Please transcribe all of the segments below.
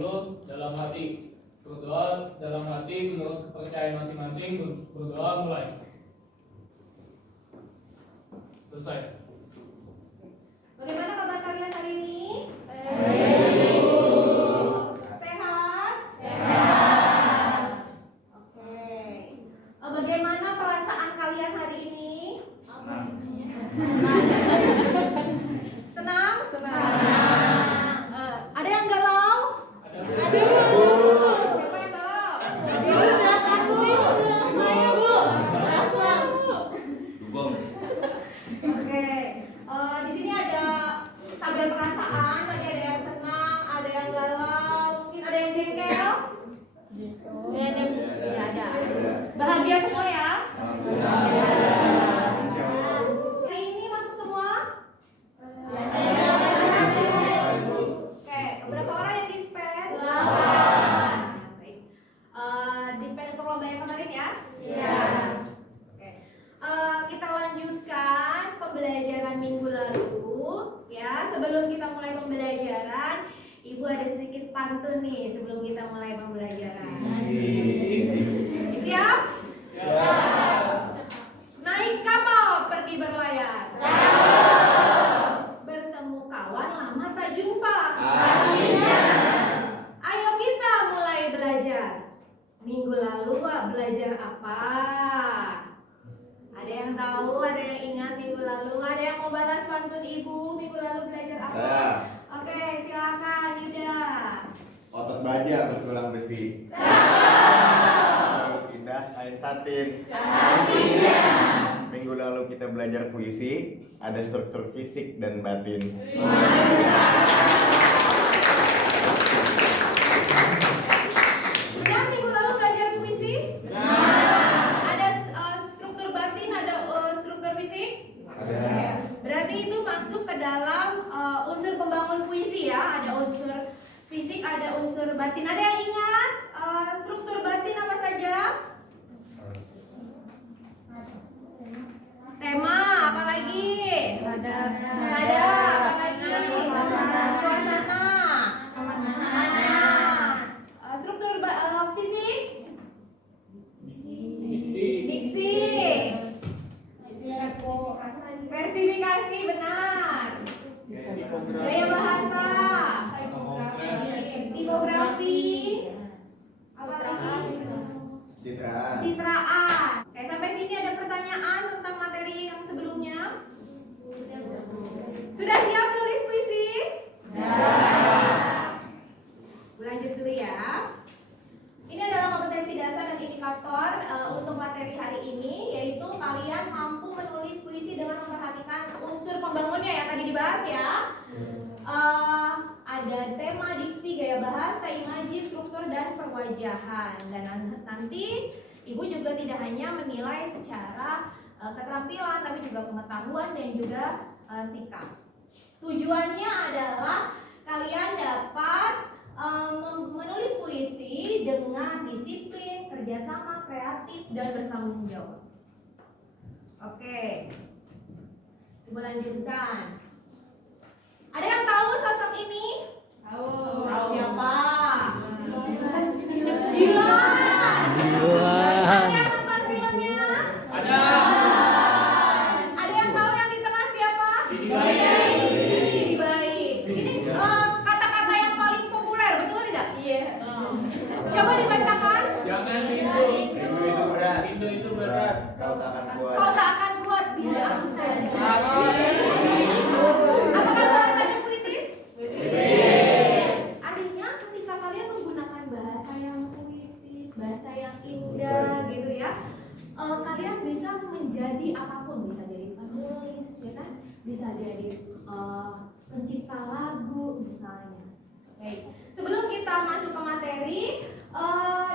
mulut, dalam hati. Berdoa dalam hati menurut kepercayaan masing-masing. Berdoa mulai. Selesai. Bagaimana kabar kalian hari ini? Sehat? Sehat. Oke. Bagaimana perasaan kalian hari ini? Senang? Senang. Ada yang galau? Ada. Siapa yang galau? Oke. Di sini ada tabel perasaan. Tadi ada yang senang, ada yang galau, mungkin ada yang jengkel. Tidak ada. Bahagia semua ya? Hari ini masuk semua? Oke, berapa orang yang dispen? 8. Baik. Dispen untuk lomba yang kemarin ya? Iya. Oke. Kita lanjutkan pembelajaran minggu lalu ya. Sebelum kita mulai pembelajaran, Ibu ada sedikit pantun nih sebelum kita mulai pembelajaran. Siap? Naik kapal pergi berlayar. Bertemu kawan lama tak jumpa. Ayo kita mulai belajar. Minggu lalu belajar apa? Ada yang tahu? Ada yang ingat minggu lalu? Ada yang mau balas pantun Ibu? Minggu lalu belajar apa? Oke, silakan Yuda. Otot baja bertulang besi. Pindah kain satin. Minggu lalu kita belajar puisi, ada struktur fisik dan batin. Sudah minggu lalu belajar puisi? Ada struktur batin, ada struktur fisik? Berarti itu masuk ke dalam unsur pembangun puisi ya. Ada unsur fisik, ada unsur batin. Ada yang ingat struktur batin apa saja? Tema, apa lagi? Nada, apa lagi? Suasana. Struktur fisik? Diksi. Versifikasi, benar. Gaya bahasa. Tipografi. Apa lagi? Citraan. Oke, sampai sini ada pertanyaan tentang materi yang sebelumnya? Sudah siap nulis puisi? Lanjut dulu ya. Ini adalah kompetensi dasar dan indikator untuk materi hari ini, yaitu kalian mampu menulis puisi dengan memperhatikan unsur pembangunnya yang tadi dibahas ya. Ada tema, diksi, gaya bahasa, imaji, struktur, dan perwajahan. Dan nanti Ibu juga tidak hanya menilai secara keterampilan, tapi juga pengetahuan dan juga sikap. Tujuannya adalah kalian dapat menulis puisi dengan disiplin, kerjasama, kreatif, dan bertanggung jawab. Oke, Ibu lanjutkan. Ada yang tahu sosok ini? Tahu. Siapa? Dilan. Ada yang nonton filmnya? Ada. Ada yang tahu yang di tengah siapa? Didi Baik. Ini kata-kata yang paling populer, betul tidak? Iya. Coba dibacakan. Jangan rindu. Rindu itu berat. Rindu itu berat. Kau tak akan kuat. Kau tak akan kuat bila aku saja. Asik. Apakah bahasanya puitis? Puitis. Artinya ketika kalian menggunakan bahasa yang puitis, bahasa yang indah gitu ya, kalian bisa menjadi apapun, bisa jadi penulis, ya kan? Bisa jadi pencipta lagu misalnya. Baik. Sebelum kita masuk ke materi,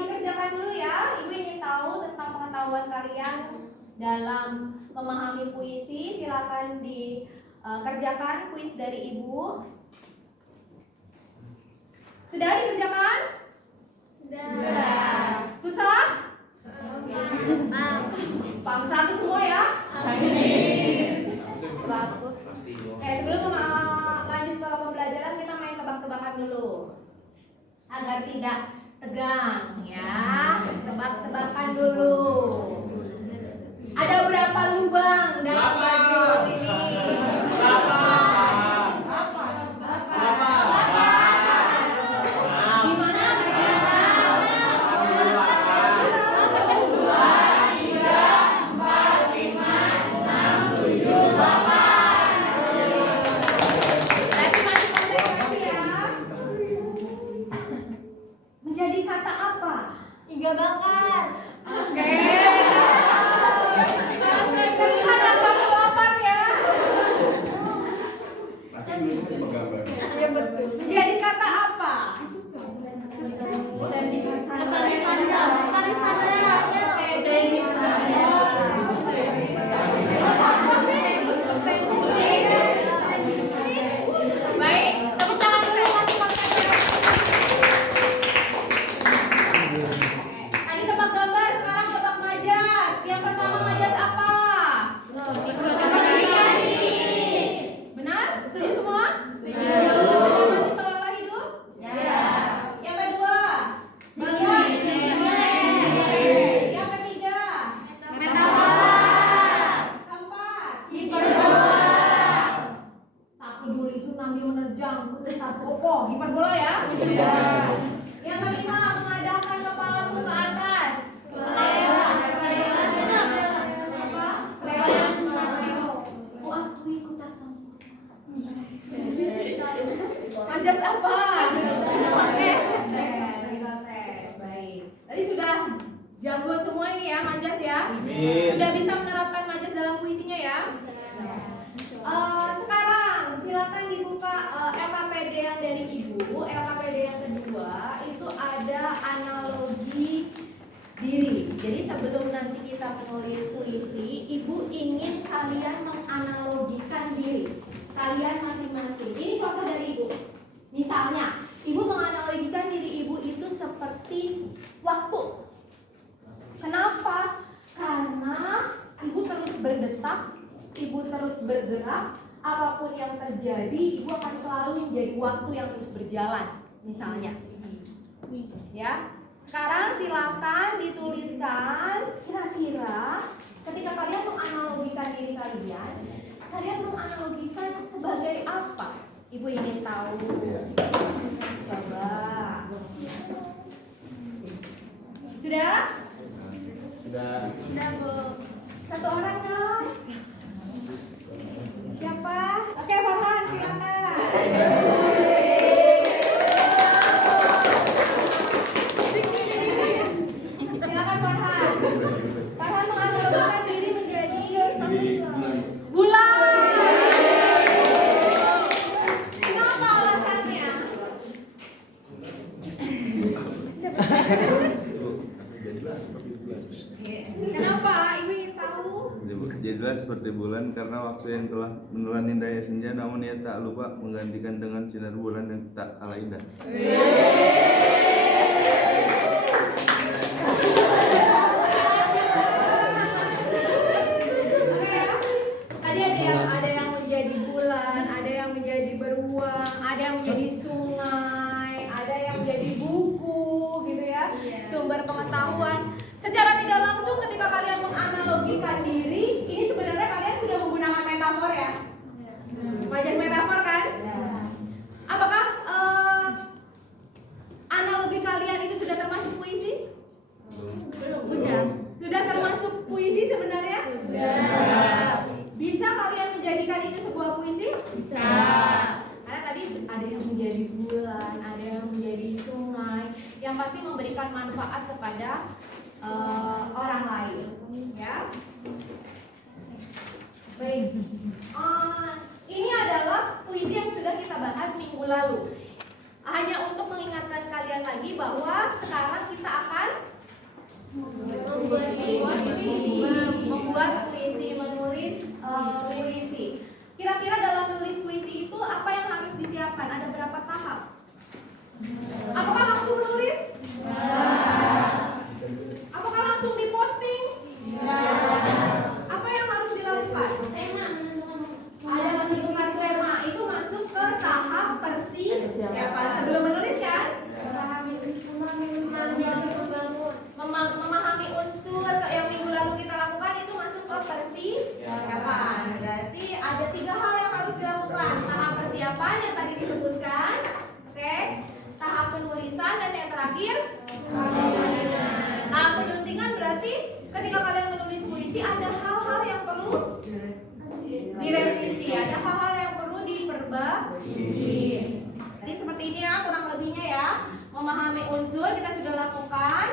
dikerjakan dulu ya. Ibu ingin tahu tentang pengetahuan kalian dalam memahami puisi. Silakan dikerjakan kuis dari Ibu. Sudah dikerjakan? Sudah. Susah? Paham satu semua ya? Bagus. Sebelum lanjut ke pembelajaran, kita main tebak-tebakan dulu. agar tidak tegang ya. Tebak-tebakan dulu. Ada berapa lubang dalam baju ini? Gimana menjadi kata apa? Iga bakar. Oke. Terlihat apa lapar ya? Masih belum coba gambar. Ya betul. Menjadi kata apa? Baik, tepuk tangan dulu yang masih konten. Tadi tebak gambar, sekarang tebak majas. Yang pertama majas apa? Benar? Setuju semua? Benar mati seolah hidup? Yang kedua? Yang ketiga? Keempat? Tak peduli tsunami menerjang, ku tetap kokoh. Hiperbola ya? Yang kelima, mengadahkan kepalamu ke atas. Apa? Ku akui ku tak sempurna. Majas apa? Baik. Tadi sudah jago semua ini ya majas ya. Sudah bisa menerapkan majas dalam puisinya ya. Sekarang silakan dibuka LKPD yang dari Ibu. LKPD yang kedua itu ada analogi diri. Jadi sebelum nanti kita menulis puisi, Ibu ingin kalian menganalogikan diri kalian masing-masing. Ini contoh dari Ibu. Misalnya, Ibu menganalogikan diri Ibu itu seperti waktu. Kenapa? Karena Ibu terus berdetak, Ibu terus bergerak, apapun yang terjadi, Ibu akan selalu menjadi waktu yang terus berjalan. Misalnya, ya. Sekarang silakan dituliskan kira-kira ketika kalian menganalogikan diri kalian, kalian menganalogikan sebagai apa? Ibu ingin tahu. Coba. Sudah? Sudah. Sudah, Bu. Satu orang dong. Siapa? Oke, Farhan, silakan. Silakan Farhan. Farhan menganalogikan diri menjadi bulan. Kenapa alasannya? Kenapa? Ibu ingin tahu? Jadilah seperti bulan karena waktu yang telah menelan indahnya senja, namun ia tak lupa menggantikan dengan sinar bulan yang tak kalah indah. Tadi ada yang menjadi bulan, ada yang menjadi beruang, ada yang menjadi sungai, ada yang menjadi buku, gitu ya, sumber pengetahuan. Secara tidak langsung ketika kalian menganalogikan diri, ini sebenarnya kalian sudah menggunakan metafor ya, majas metafor kan? Apakah analogi kalian itu sudah termasuk puisi? Belum. Sudah termasuk puisi sebenarnya? Bisa kalian menjadikan itu sebuah puisi? Bisa. Karena tadi ada yang menjadi bulan, ada yang menjadi sungai, yang pasti memberikan manfaat kepada orang lain, ya. Baik. Ini adalah puisi yang sudah kita bahas minggu lalu. Hanya untuk mengingatkan kalian lagi bahwa sekarang kita akan membuat puisi, menulis puisi. Kira-kira dalam menulis puisi itu apa yang harus disiapkan? Ada berapa tahap? Apakah langsung menulis? Apakah langsung diposting? Apa yang harus dilakukan? Ada menentukan tema. Itu masuk ke tahap persiapan sebelum menulis kan? terakhir nah, penyuntingan berarti ketika kalian menulis puisi ada hal-hal yang perlu direvisi, ada hal-hal yang perlu diperbaiki. Jadi seperti ini ya kurang lebihnya ya. Memahami unsur kita sudah lakukan,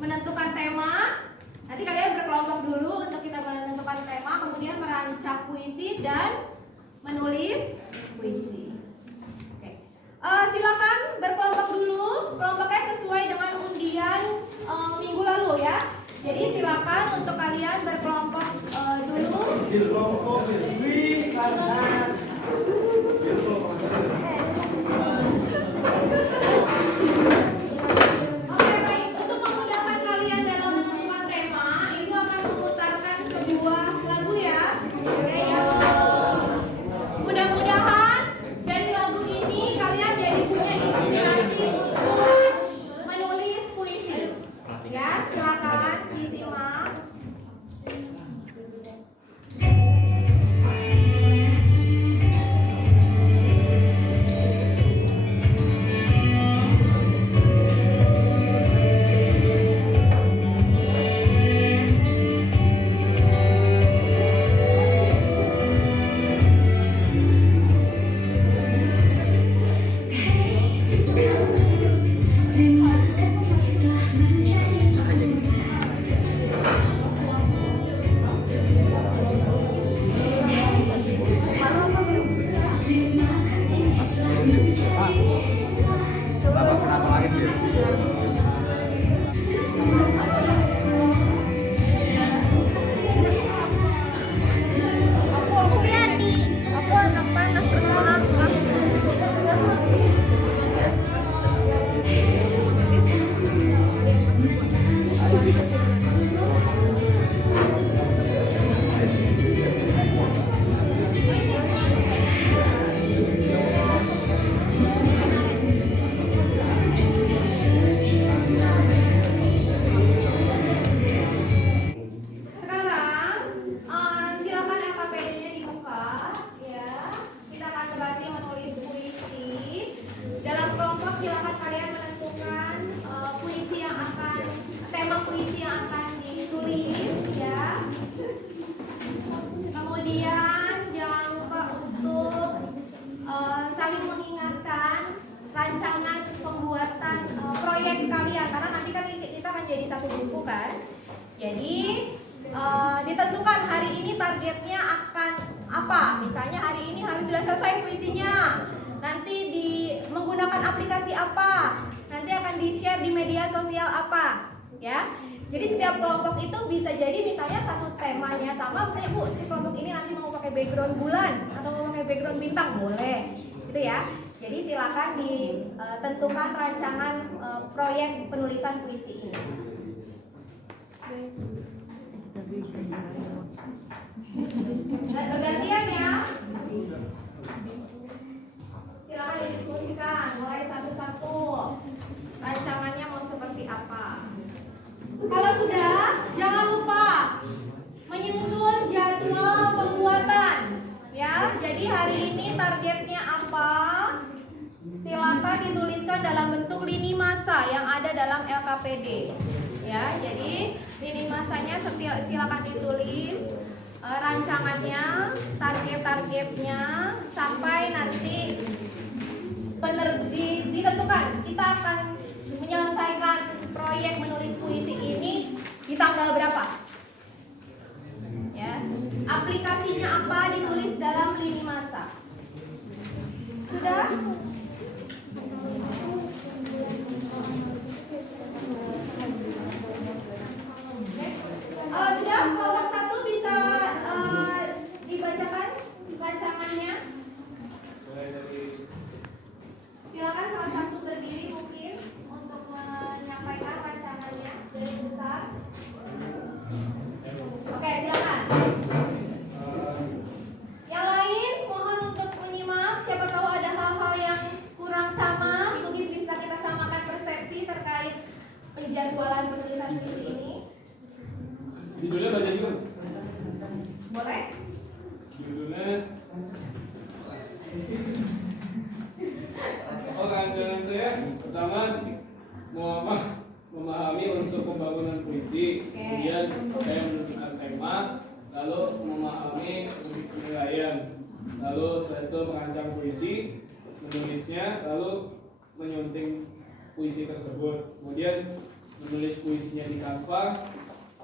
menentukan tema. Nanti kalian berkelompok dulu untuk kita menentukan tema, kemudian merancang puisi dan menulis puisi. Oke. Silakan berkelompok dulu. Kelompoknya sesuai dengan undian minggu lalu ya. Jadi silakan untuk kalian berkelompok dulu. Oke, baik. Untuk memudahkan kalian dalam menentukan tema, Ibu akan memutarkan sebuah lagu ya. Mudah-mudahan dari lagu ini kalian jadi punya inspirasi untuk menulis puisi. Ya, silakan disimak. Aku berani. Aku anak panas bersemangat. Sekarang silakan LKPD-nya dibuka ya. Kita akan berarti menulis puisi. Dalam kelompok silakan kalian menentukan puisi yang akan tema puisi yang akan ditulis ya. Kemudian jangan lupa untuk saling mengingatkan rancangan pembuatan proyek kalian karena nanti kan kita akan jadi satu buku kan. Jadi ditentukan hari ini targetnya akan apa. Misalnya hari ini harus sudah selesai puisinya. Nanti menggunakan aplikasi apa. Nanti akan di-share di media sosial apa. Ya. Jadi setiap kelompok itu bisa jadi misalnya satu temanya sama. Misalnya Bu, si kelompok ini nanti mau pakai background bulan atau mau pakai background bintang boleh. Gitu ya. Jadi silakan ditentukan rancangan proyek penulisan puisi ini. Bergantian ya. Silakan didiskusikan mulai satu-satu. Rancangannya mau seperti apa? Kalau sudah, jangan lupa menyusun jadwal pembuatan. Ya, jadi hari ini targetnya apa? Silakan dituliskan dalam bentuk lini masa yang ada dalam LKPD. Ya, jadi lini masanya silakan ditulis rancangannya, target-targetnya sampai nanti ditentukan kita akan menyelesaikan proyek menulis puisi ini di tanggal berapa. Ya, aplikasinya apa ditulis dalam lini masa. Sudah? Sudah, kelompok satu bisa dibacakan rancangannya. Silakan salah satu berdiri mungkin untuk menyampaikan rancangannya dari besar. Oke, silakan. Yang lain mohon untuk menyimak. Siapa tahu ada hal-hal yang kurang sama, mungkin bisa kita samakan persepsi terkait penjadwalan penulisan puisi ini. Judulnya baca juga. Boleh? Judulnya rancangan saya pertama memahami unsur pembangunan puisi, kemudian saya menentukan tema, lalu memahami rubrik penilaian, lalu setelah itu merancang puisi, menulisnya, lalu menyunting puisi tersebut, kemudian menulis puisinya di Canva,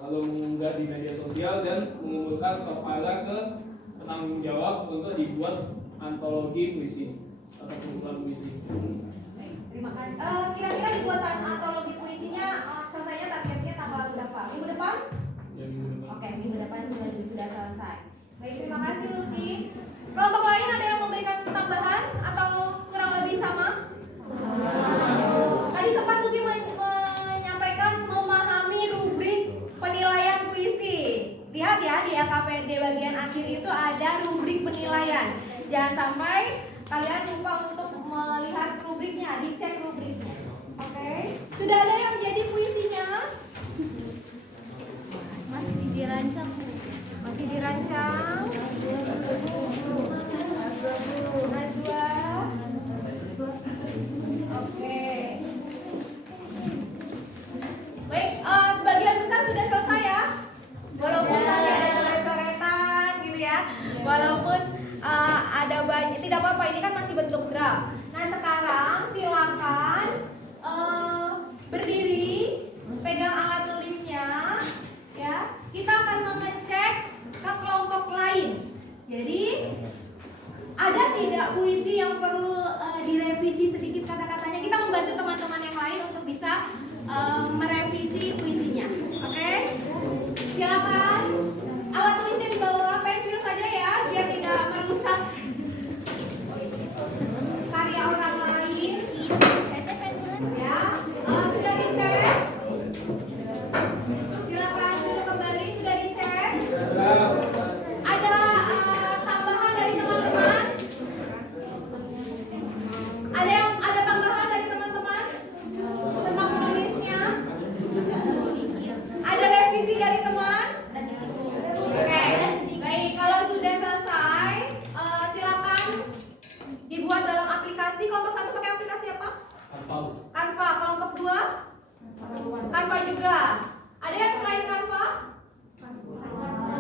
lalu mengunggah di media sosial dan mengumpulkan soft file ke penanggung jawab untuk dibuat antologi puisi atau kumpulan puisi. Baik, terima kasih. Kira-kira dibuatan antologi puisinya selesainya targetnya tanggal berapa? Minggu depan? Ya, minggu depan. Oke, minggu depan sudah selesai. Baik, terima kasih Lutfi. Kelompok lain ada yang memberikan tambahan atau kurang lebih sama? Tadi sempat Lutfi menyampaikan memahami rubrik penilaian puisi. Lihat ya, di LKPD bagian akhir itu ada rubrik penilaian. Jangan sampai kalian lupa untuk melihat rubriknya, dicek rubriknya. Oke. Sudah ada yang jadi puisinya? Masih dirancang. Masih dirancang. Najwa. Oke. Baik, sebagian besar sudah selesai ya. Walaupun masih ada coret-coretan gitu ya. Walaupun ada banyak, tidak apa-apa, ini kan masih bentuk draft. Nah, sekarang silakan berdiri, pegang alat tulisnya ya. Kita akan mengecek ke kelompok lain. Jadi ada tidak puisi yang perlu direvisi sedikit kata-katanya? Kita membantu teman-teman yang lain untuk bisa merevisi puisinya. Oke? Silakan. Alat tulisnya di bawah, pensil saja ya, biar tidak merusak karya orang lain. Ya, sudah dicek. Silakan duduk kembali, sudah dicek. Ada tambahan dari teman-teman? Ada tambahan dari teman-teman tentang menulisnya? Ada revisi dari teman? Oke, baik. Kalau sudah selesai, silakan dibuat dalam aplikasi. Kelompok 1 pakai aplikasi apa? Canva. Kelompok 2? Canva juga. Ada yang selain Canva?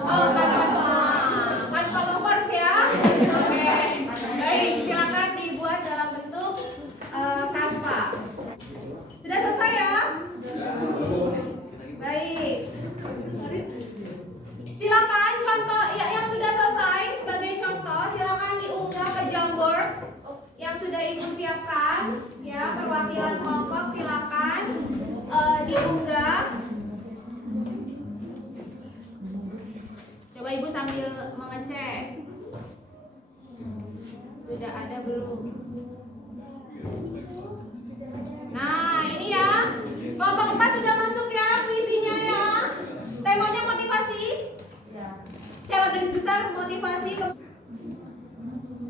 Oh, Canva semua. Canva lovers ya. Oke. Baik, silakan dibuat dalam bentuk Canva. Sudah selesai ya? Baik. Silakan contoh yang sudah selesai sebagai contoh, silakan diunggah ke Jamboard yang sudah Ibu siapkan ya, perwakilan kelompok silakan diunggah. Coba Ibu sambil mengecek. Sudah ada belum? Nah, ini ya. Kelompok 4 sudah masuk ya puisinya ya. Temanya motivasi. Secara garis besar motivasi.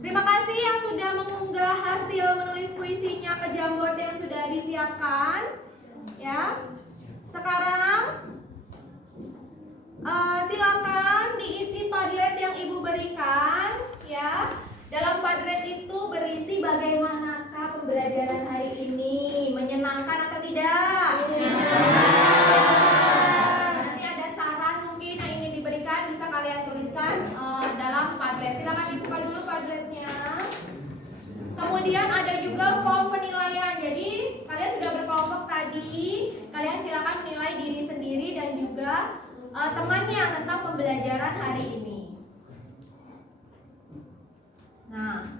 Terima kasih yang sudah mengunggah hasil menulis puisinya ke Jamboard yang sudah disiapkan. Ya. Sekarang silakan diisi Padlet yang Ibu berikan ya. Dalam Padlet itu berisi bagaimanakah pembelajaran hari ini, menyenangkan atau tidak? Nanti ada saran mungkin yang ingin diberikan, bisa kalian tuliskan dalam Padlet. Silakan dibuka dulu Padletnya. Kemudian ada juga form penilaian. Jadi kalian sudah berkelompok tadi, kalian silakan menilai diri sendiri dan juga temannya tentang pembelajaran hari ini. Nah,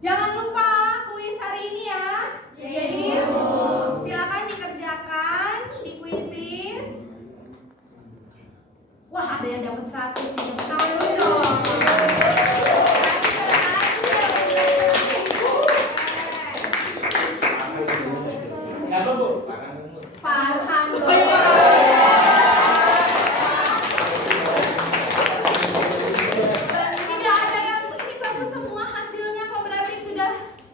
jangan lupa kuis hari ini ya. Jadi silakan dikerjakan di kuisis. Wah, ada yang dapat 100 nih. Tangan dulu dong. Siapa Bu? Farhan. Tidak ada yang ini bagus semua hasilnya kok, berarti sudah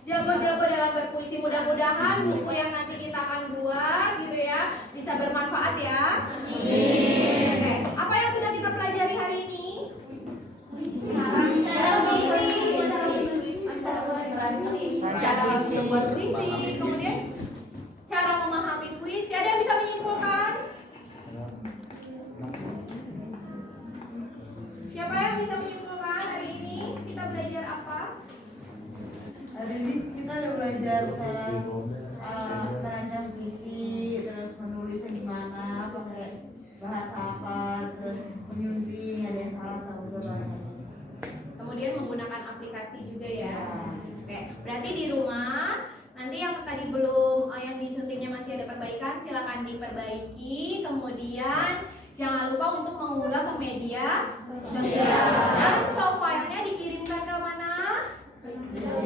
jago-jago dalam berpuisi. Mudah-mudahan buku yang nanti kita akan buat gitu ya bisa bermanfaat ya. Oke, apa yang sudah kita pelajari hari ini? Cara membuat puisi, kemudian cara diperbaiki, kemudian jangan lupa untuk mengunggah ke media sosial. Dan soft file-nya dikirimkan ke mana?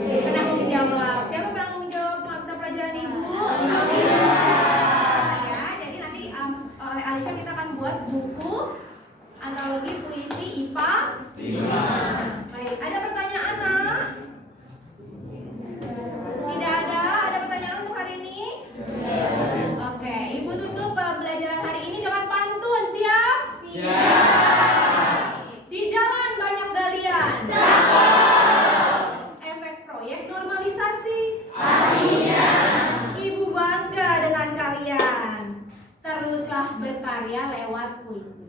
Penanggung jawab. Siapa penanggung jawab mata pelajaran Ibu? Ya, jadi nanti oleh Aisyah kita akan buat buku antologi puisi IPA 5. Baik, ada pertanyaan, Nak? Tidak ada? Ada pertanyaan untuk hari ini? Oke, Ibu tutup pembelajaran hari ini dengan pantun. Siap? Siap. Di jalan banyak galian. Efek proyek normalisasi. Artinya Ibu bangga dengan kalian. Teruslah berkarya lewat puisi.